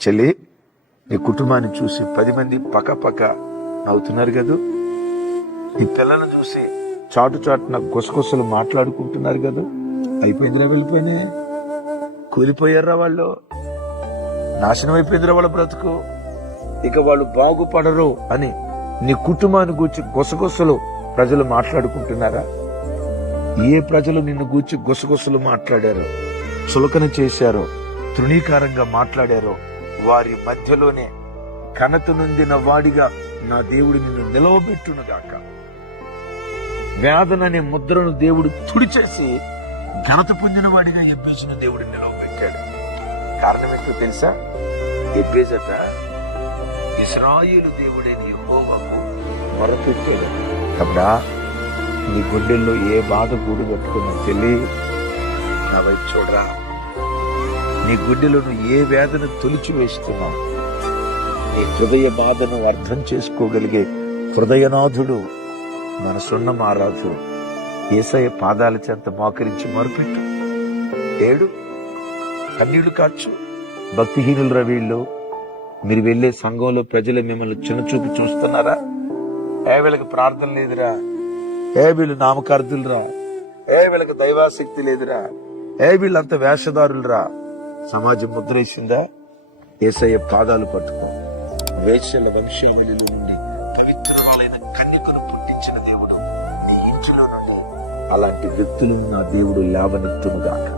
చెల్లి నీ కుటుంబాన్ని చూసి పది మంది పక్క పక్క నవ్వుతున్నారు కదూ? నీ పిల్లలను చూసి చాటు చాటున గుసగుసలు మాట్లాడుకుంటున్నారు కదా? అయిపోయిందిరా వెళ్ళిపోయినా. కూలిపోయారా వాళ్ళు? నాశనం అయిపోయిందిరా వాళ్ళ బ్రతుకు. ఇక వాళ్ళు బాగుపడరు అని నీ కుటుంబాన్ని గూర్చి గుసగుసలు ప్రజలు మాట్లాడుకుంటున్నారా? ఏ ప్రజలు నిన్ను గూర్చి గుసగుసలు మాట్లాడారో? చులకన చేశారో? తృణీకారంగా మాట్లాడారో? వారి మధ్యలోనే కనత నొందిన వాడిగా నా దేవుడు నిన్ను నిలవబెట్టునుగాక. వేదననే ముద్రను దేవుడు తుడిచేసి ఘనత పొందిన వాడిగా ఎబ్బేసిన దేవుడు నిలవబెట్టాడు. కారణం ఏంటో తెలుసా? ఎబ్బేజట ఇస్రాయిలు దేవుడైన యహోవాకు మొరపెట్టాడు కాబడా నీ గుండెల్లో ఏ బాధ గూడు పెట్టుకున్నా తెలియ నా వైపు చూడరా. నీ గుండెలో ఏ వేదన తొలిచి వేస్తున్నావు? నీ హృదయ బాధను అర్థం చేసుకోగలిగే హృదయనాథుడు మనసున్న మారాజు ఏసయ పాదాల చెంత మోకరించి మొరపెట్టు. ఏడు కన్నీళ్ళు కాచు. భక్తిహీనులు వీళ్ళు మీరు వెళ్ళే సంఘంలో ప్రజలు మిమ్మల్ని చిన్నచూపు చూస్తున్నారా? ఏ వీళ్ళకి ప్రార్థన లేదురా? ఏ వీళ్ళు నామకార్థులరా? ఏ వీళ్ళకి దైవాశక్తి లేదురా? ఏ వీళ్ళంత వేషధారులరా? సమాజం ముద్రేసిందా? ఏసయ్య పాదాలు పట్టుకో. వేషల వంశావళిలో నుండి పవిత్రమైన కన్యకను పుట్టించిన దేవుడు నీ ఇంటిలో నుండి అలాంటి వ్యక్తులను నా దేవుడు లేవనెత్తునుగాక.